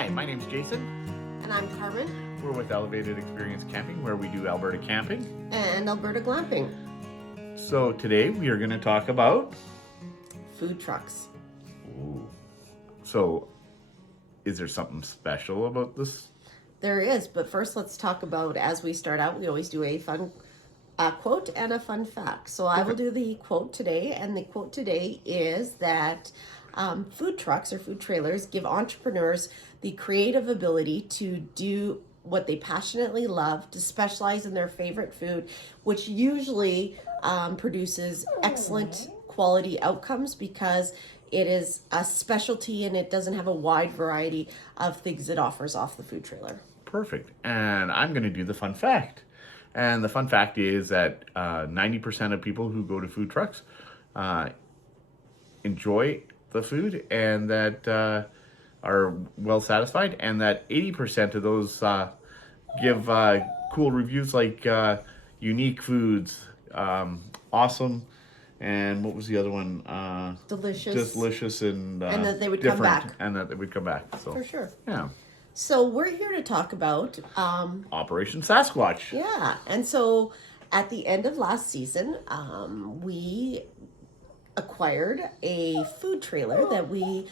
Hi, my name's Jason. And I'm Carmen. We're with Elevated Experience Camping, where we do Alberta camping. And Alberta Glamping. So today we are going to talk about food trucks. Ooh. So, is there something special about this? There is, but first let's talk about, as we start out, we always do a fun quote and a fun fact. So I will do the quote today, and the quote today is that food trucks or food trailers give entrepreneurs the creative ability to do what they passionately love, to specialize in their favorite food, which usually produces excellent quality outcomes because it is a specialty and it doesn't have a wide variety of things it offers off the food trailer. Perfect. And I'm going to do the fun fact. And the fun fact is that 90% of people who go to food trucks enjoy the food and that are well satisfied, and that 80% of those give cool reviews like unique foods, awesome, and what was the other one? Delicious and that they would come back. And that they would come back. So for sure. Yeah. So we're here to talk about Operation Sasquatch. Yeah, and so at the end of last season, we acquired a food trailer that we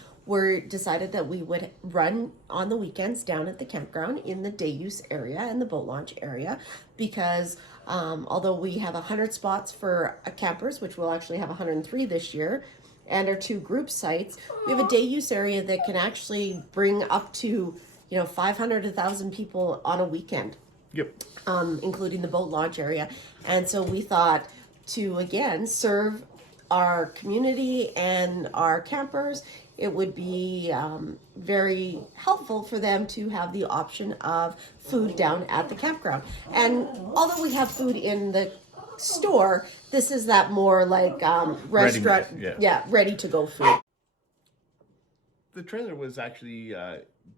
decided that we would run on the weekends down at the campground in the day use area and the boat launch area, because although we have 100 spots for campers, which we'll actually have 103 this year, and our 2 group sites, we have a day use area that can actually bring up to 500 to 1,000 people on a weekend. Yep. Including the boat launch area. And so we thought to, again, serve our community and our campers, it would be very helpful for them to have the option of food down at the campground. And although we have food in the store, this is that more like restaurant, ready to go food. The trailer was actually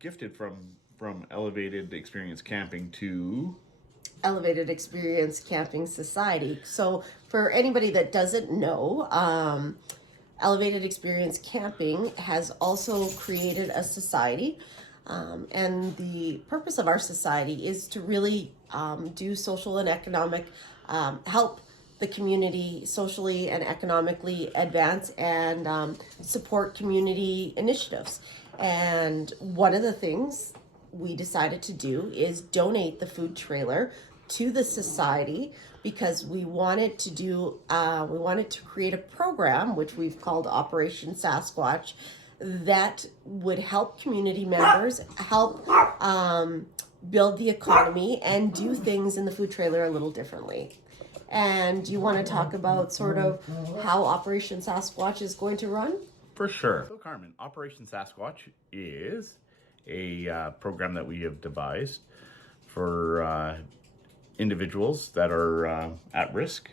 gifted from Elevated Experience Camping to Elevated Experience Camping Society. So for anybody that doesn't know, Elevated Experience Camping has also created a society, and the purpose of our society is to really do social and economic, help the community socially and economically advance and support community initiatives. And one of the things we decided to do is donate the food trailer to the society, because we wanted to create a program which we've called Operation Sasquatch that would help community members help build the economy and do things in the food trailer a little differently. And you want to talk about sort of how Operation Sasquatch is going to run? For sure. So Carmen, Operation Sasquatch is a program that we have devised for individuals that are at risk.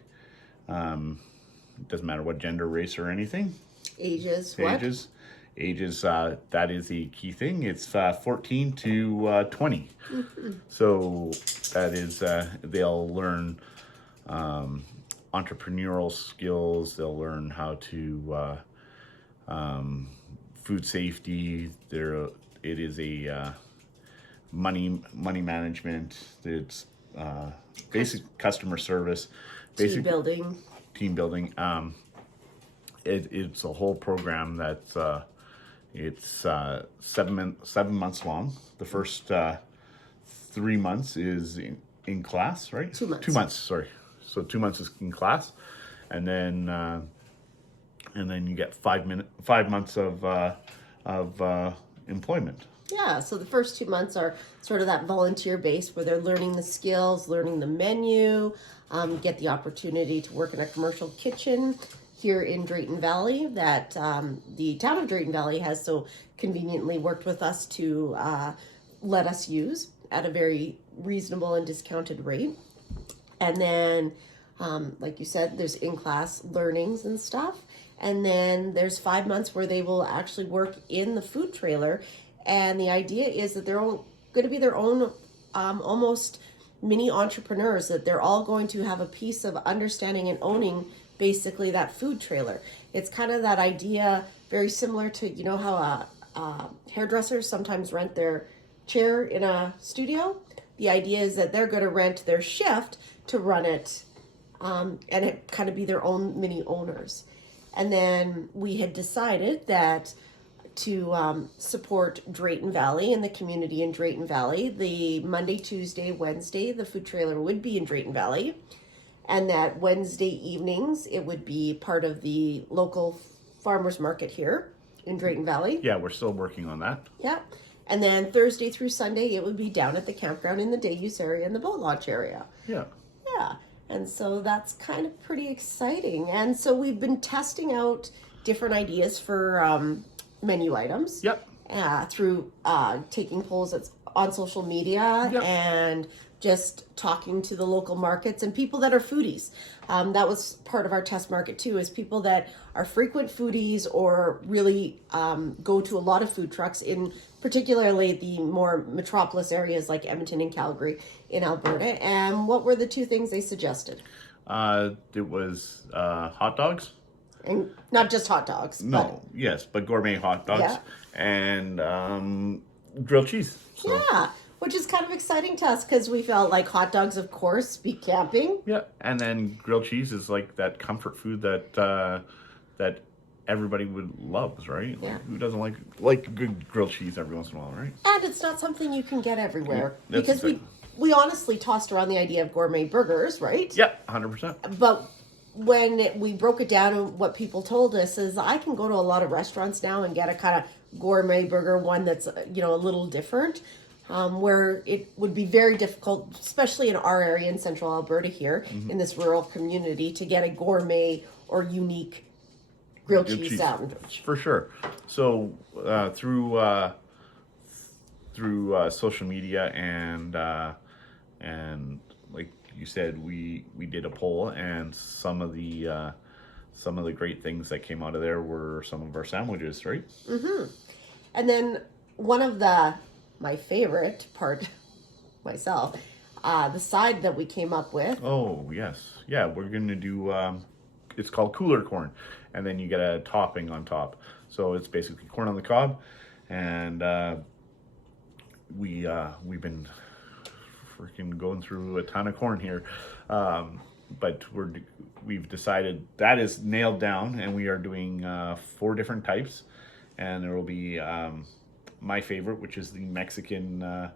Doesn't matter what gender, race, or anything. Ages, that is the key thing. It's 14 to 20. Mm-hmm. So that is, they'll learn entrepreneurial skills. They'll learn how to food safety. It is a money management. It's basic customer service, basic team building. It's a whole program that's it's 7 months long. The first 3 months is in class, right? 2 months. 2 months, sorry. So 2 months is in class, and then you get 5 months of employment. Yeah, so the first 2 months are sort of that volunteer base where they're learning the skills, learning the menu, get the opportunity to work in a commercial kitchen here in Drayton Valley that the town of Drayton Valley has so conveniently worked with us to let us use at a very reasonable and discounted rate. And then, like you said, there's in-class learnings and stuff. And then there's 5 months where they will actually work in the food trailer. And the idea is that they're all going to be their own almost mini entrepreneurs, that they're all going to have a piece of understanding and owning basically that food trailer. It's kind of that idea very similar to, how hairdressers sometimes rent their chair in a studio. The idea is that they're going to rent their shift to run it, and it kind of be their own mini owners. And then we had decided that to support Drayton Valley and the community in Drayton Valley, the Monday, Tuesday, Wednesday, the food trailer would be in Drayton Valley. And that Wednesday evenings, it would be part of the local farmers market here in Drayton Valley. Yeah, we're still working on that. Yeah. And then Thursday through Sunday, it would be down at the campground in the day use area and the boat launch area. Yeah. Yeah. And so that's kind of pretty exciting. And so we've been testing out different ideas for menu items. Yep. Through taking polls on social media Yep. and just talking to the local markets and people that are foodies. That was part of our test market too, is people that are frequent foodies or really go to a lot of food trucks in particularly the more metropolis areas like Edmonton and Calgary in Alberta. And what were the two things they suggested? It was hot dogs. And not just hot dogs. No, yes, but gourmet hot dogs. Yeah. And grilled cheese. So. Yeah, which is kind of exciting to us because we felt like hot dogs, of course, speak camping. Yeah, and then grilled cheese is like that comfort food that that everybody would loves, right? Yeah. Who doesn't like good grilled cheese every once in a while, right? And it's not something you can get everywhere. Yeah, because exactly. we honestly tossed around the idea of gourmet burgers, right? Yeah, 100%. But when we broke it down, and what people told us is I can go to a lot of restaurants now and get a kind of gourmet burger, one that's a little different, where it would be very difficult, especially in our area in central Alberta here, in this rural community, to get a gourmet or unique grilled cheese sandwich. For sure. So through social media and like you said, we did a poll, and some of the great things that came out of there were some of our sandwiches, right? Mm-hmm. And then one of my favorite part myself, the side that we came up with. Oh yes, yeah, we're gonna do. It's called cooler corn, and then you get a topping on top. So it's basically corn on the cob, and we've been freaking going through a ton of corn here, but we've decided that is nailed down, and we are doing 4 different types, and there will be my favorite, which is the Mexican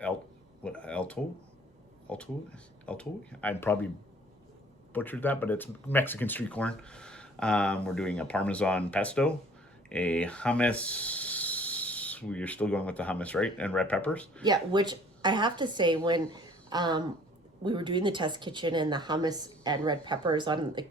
alto. I probably butchered that, but it's Mexican street corn. We're doing a Parmesan pesto, a hummus. We're still going with the hummus, right? And red peppers. Yeah, which I have to say, when we were doing the test kitchen and the hummus and red peppers on the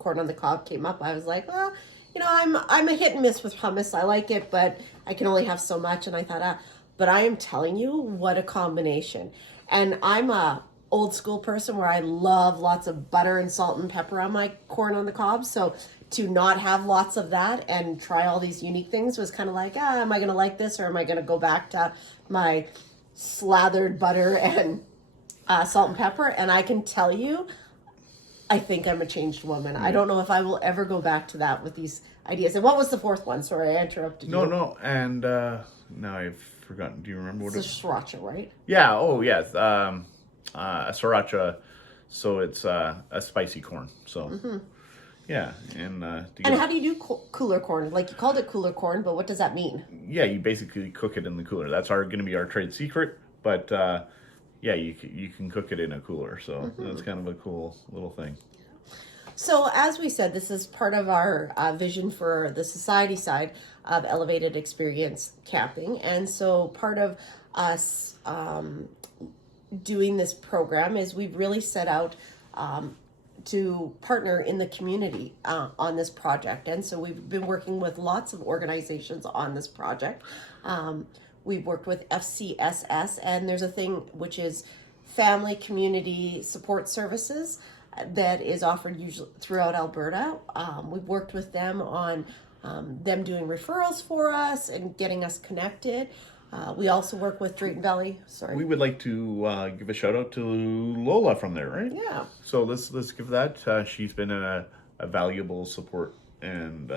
corn on the cob came up, I was like, well, I'm a hit and miss with hummus. I like it, but I can only have so much. And I thought, but I am telling you, what a combination. And I'm a old school person where I love lots of butter and salt and pepper on my corn on the cob. So to not have lots of that and try all these unique things was kind of like, am I going to like this, or am I going to go back to my slathered butter and salt and pepper? And I can tell you, I think I'm a changed woman. I don't know if I will ever go back to that with these ideas. And what was the 4th one? Sorry, I interrupted you. No, and now I've forgotten. Do you remember what it's a sriracha, right? Yeah. Oh, yes. A sriracha. So it's a spicy corn. So yeah, and how do you do cooler corn? Like, you called it cooler corn, but what does that mean? Yeah, you basically cook it in the cooler. That's going to be our trade secret. But yeah, you can cook it in a cooler. So that's kind of a cool little thing. So as we said, this is part of our vision for the society side of elevated experience camping. And so part of us doing this program is we've really set out to partner in the community on this project. And so we've been working with lots of organizations on this project. We've worked with FCSS, and there's a thing which is Family Community Support Services that is offered usually throughout Alberta. We've worked with them on them doing referrals for us and getting us connected. We also work with Drayton Valley. Sorry. We would like to give a shout out to Lola from there, right? Yeah. So let's give that. She's been a valuable support and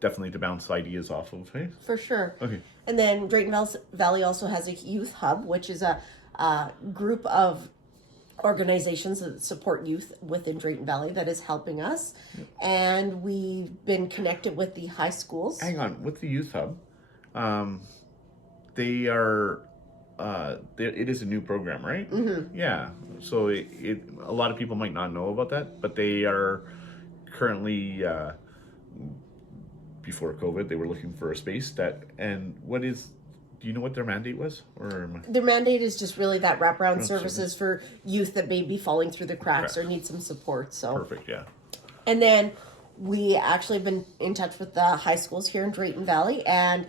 definitely to bounce ideas off of. Hey? For sure. Okay. And then Drayton Valley also has a youth hub, which is a group of organizations that support youth within Drayton Valley that is helping us. And we've been connected with the high schools. Hang on, with the youth hub, they are. It is a new program, right? Mm-hmm. Yeah. So a lot of people might not know about that, but they are currently before COVID, they were looking for a space do you know what their mandate was? Their mandate is just really that wraparound services for youth that may be falling through the cracks or need some support. So perfect, yeah. And then we actually have been in touch with the high schools here in Drayton Valley, and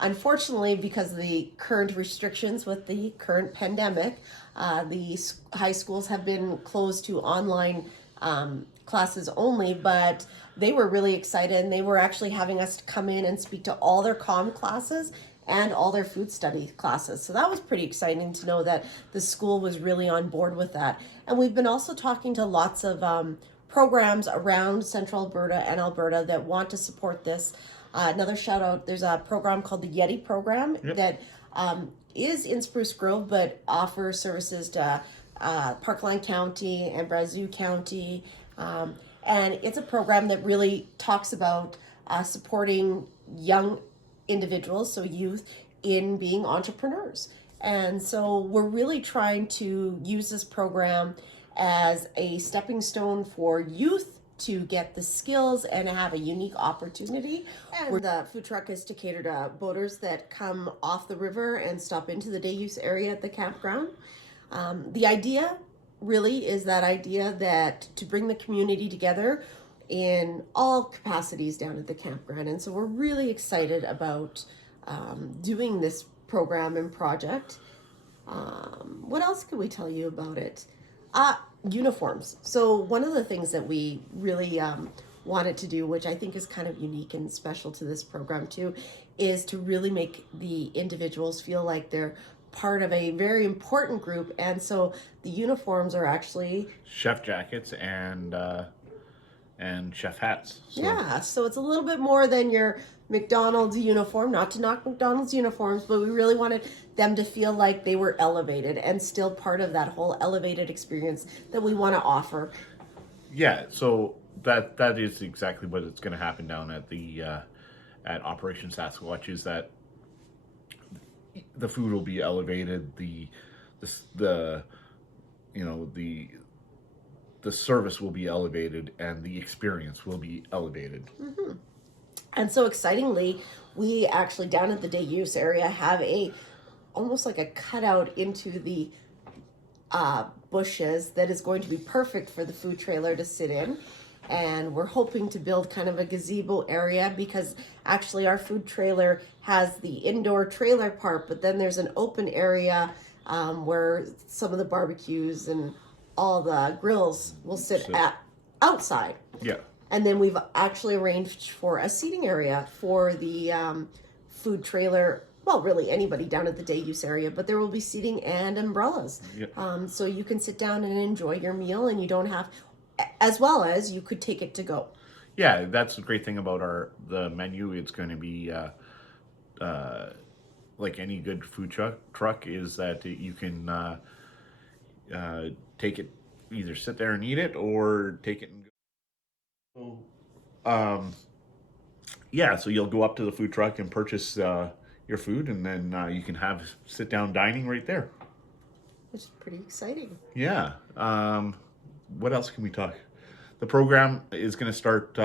unfortunately, because of the current restrictions with the current pandemic, the high schools have been closed to online classes only, but they were really excited, and they were actually having us come in and speak to all their comm classes and all their food study classes. So that was pretty exciting to know that the school was really on board with that. And we've been also talking to lots of programs around Central Alberta and Alberta that want to support this. Another shout out, there's a program called the Yeti program that is in Spruce Grove, but offers services to Parkland County and Brazeau County. And it's a program that really talks about supporting young individuals, so youth, in being entrepreneurs. And so we're really trying to use this program as a stepping stone for youth to get the skills and have a unique opportunity. And the food truck is to cater to boaters that come off the river and stop into the day use area at the campground. The idea really is that idea that to bring the community together in all capacities down at the campground. And so we're really excited about doing this program and project. What else can we tell you about it? Uniforms. So one of the things that we really wanted to do, which I think is kind of unique and special to this program too, is to really make the individuals feel like they're part of a very important group. And so the uniforms are actually chef jackets and chef hats. So. Yeah, so it's a little bit more than your McDonald's uniform, not to knock McDonald's uniforms, but we really wanted them to feel like they were elevated and still part of that whole elevated experience that we want to offer. Yeah, so that is exactly what is going to happen down at the at Operation Sasquatch, is that the food will be elevated, the service will be elevated, and the experience will be elevated. Mm-hmm. And so excitingly, we actually down at the day use area have almost like a cutout into the bushes that is going to be perfect for the food trailer to sit in. And we're hoping to build kind of a gazebo area, because actually our food trailer has the indoor trailer part, but then there's an open area where some of the barbecues and all the grills will sit at outside. Yeah. And then we've actually arranged for a seating area for the food trailer. Well, really anybody down at the day use area, but there will be seating and umbrellas. Yep. So you can sit down and enjoy your meal, and you don't have, as well as you could take it to go. Yeah, that's the great thing about the menu. It's going to be like any good food truck is that you can take it, either sit there and eat it, or take it and go. So you'll go up to the food truck and purchase your food, and then you can have sit down dining right there. Which is pretty exciting. Yeah. What else can we talk? The program is going to start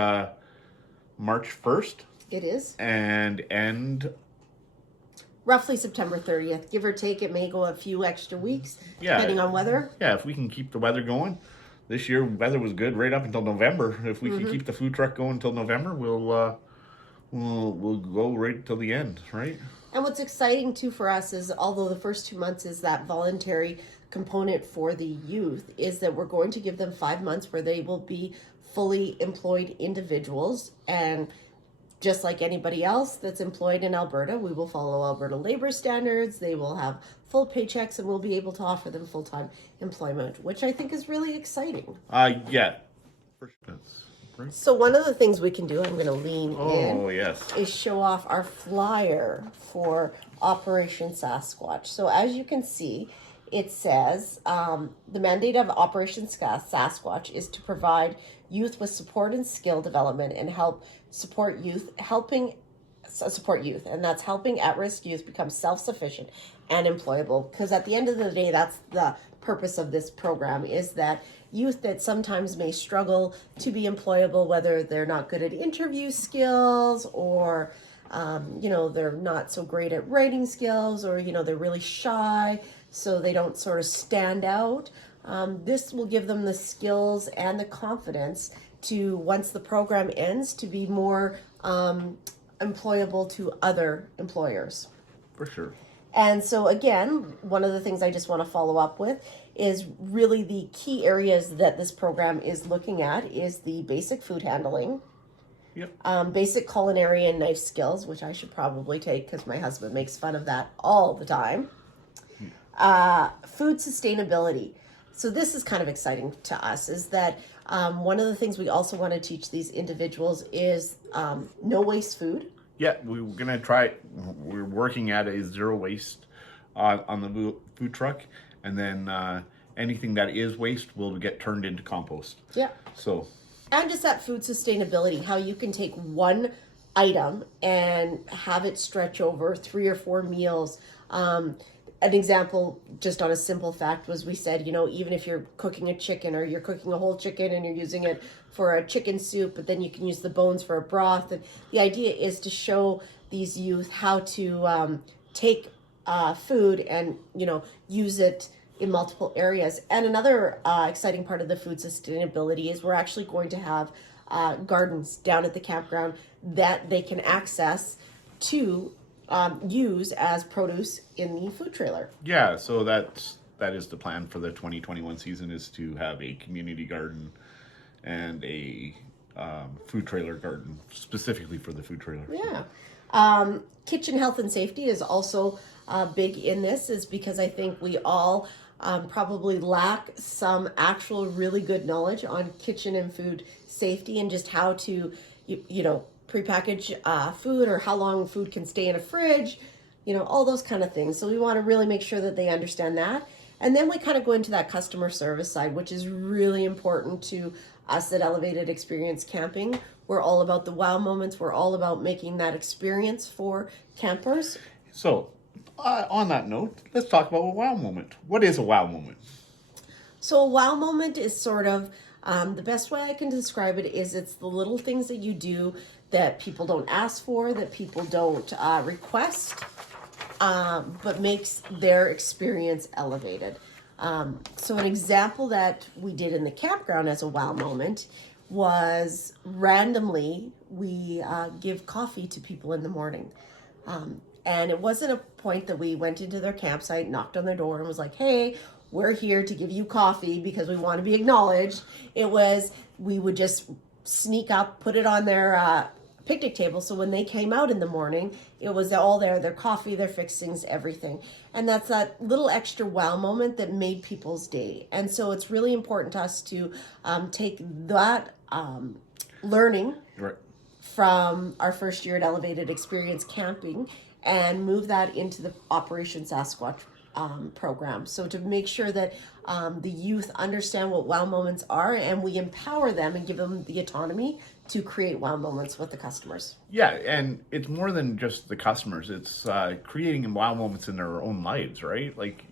March 1st. It is. And end roughly September 30th, give or take. It may go a few extra weeks, depending on weather. Yeah, if we can keep the weather going. This year, weather was good right up until November. If we can keep the food truck going until November, we'll go right till the end, right? And what's exciting too for us is, although the first 2 months is that voluntary component for the youth, is that we're going to give them 5 months where they will be fully employed individuals. And just like anybody else that's employed in Alberta, we will follow Alberta labor standards. They will have full paychecks, and we'll be able to offer them full-time employment, which I think is really exciting. Yeah. That's Right. So one of the things we can do, I'm going to lean Oh, in, yes. is show off our flyer for Operation Sasquatch. So as you can see, it says the mandate of Operation Sasquatch is to provide youth with support and skill development and support youth, and that's helping at-risk youth become self-sufficient and employable. Because at the end of the day, that's the purpose of this program, is that youth that sometimes may struggle to be employable, whether they're not good at interview skills or they're not so great at writing skills, or they're really shy, so they don't sort of stand out. This will give them the skills and the confidence to, once the program ends, to be more employable to other employers. For sure. And so again, one of the things I just want to follow up with is really the key areas that this program is looking at is the basic food handling, basic culinary and knife skills, which I should probably take because my husband makes fun of that all the time. Food sustainability. So this is kind of exciting to us, is that one of the things we also want to teach these individuals is no waste food. Yeah, we're gonna try. We're working at a zero waste on the food truck, and then anything that is waste will get turned into compost. Yeah. So. And just that food sustainability, how you can take one item and have it stretch over 3 or 4 meals. An example, just on a simple fact, was we said, even if you're cooking a chicken or you're cooking a whole chicken and you're using it for a chicken soup, but then you can use the bones for a broth. And the idea is to show these youth how to take food and, use it in multiple areas. And another exciting part of the food sustainability is we're actually going to have gardens down at the campground that they can access to use as produce in the food trailer. Yeah, so that is the plan for the 2021 season, is to have a community garden and a food trailer garden specifically for the food trailer. Yeah. Kitchen health and safety is also big in this, is because I think we all probably lack some actual really good knowledge on kitchen and food safety and just how to, prepackage food, or how long food can stay in a fridge, all those kind of things. So we want to really make sure that they understand that. And then we kind of go into that customer service side, which is really important to us at Elevated Experience Camping. We're all about the wow moments. We're all about making that experience for campers. So, on that note, let's talk about a wow moment. What is a wow moment? So a wow moment is sort of, the best way I can describe it is it's the little things that you do that people don't ask for, that people don't request, but makes their experience elevated. So an example that we did in the campground as a wow moment was randomly we give coffee to people in the morning. And it wasn't a point that we went into their campsite, knocked on their door and was like, hey, we're here to give you coffee because we want to be acknowledged. It was, we would just sneak up, put it on their picnic table. So when they came out in the morning, it was all there, their coffee, their fixings, everything. And that's that little extra wow moment that made people's day. And so it's really important to us to take that learning from our first year at Elevated Experience Camping and move that into the Operation Sasquatch program. So to make sure that the youth understand what wow moments are, and we empower them and give them the autonomy to create wow moments with the customers. Yeah, and it's more than just the customers. It's creating wow moments in their own lives, right? Like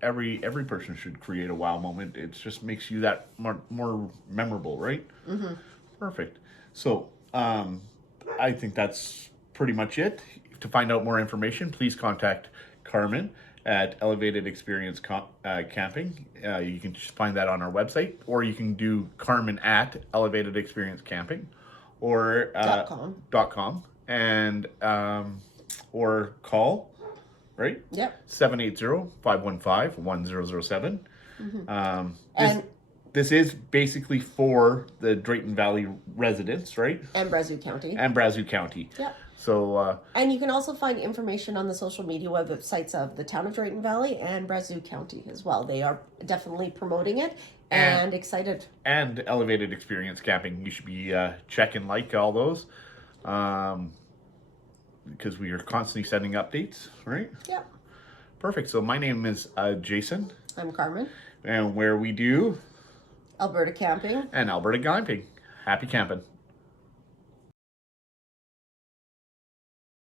every person should create a wow moment. It just makes you that more memorable, right? Mm-hmm. Perfect. So I think that's pretty much it. To find out more information, please contact Carmen at Elevated Experience Camping. You can just find that on our website, or you can do Carmen at Elevated Experience Camping, or .com, and or call, right? Yep. 780-515-1007. Mm-hmm. This is basically for the Drayton Valley residents, right? And Brazeau County. Yep. So And you can also find information on the social media websites of the town of Drayton Valley and Brazeau County as well. They are definitely promoting it and excited. And Elevated Experience Camping, you should be checking like all those, because we are constantly sending updates, right? Yep. Perfect. So my name is Jason, I'm Carmen. and where we do Alberta camping. and Alberta Glamping. Happy camping.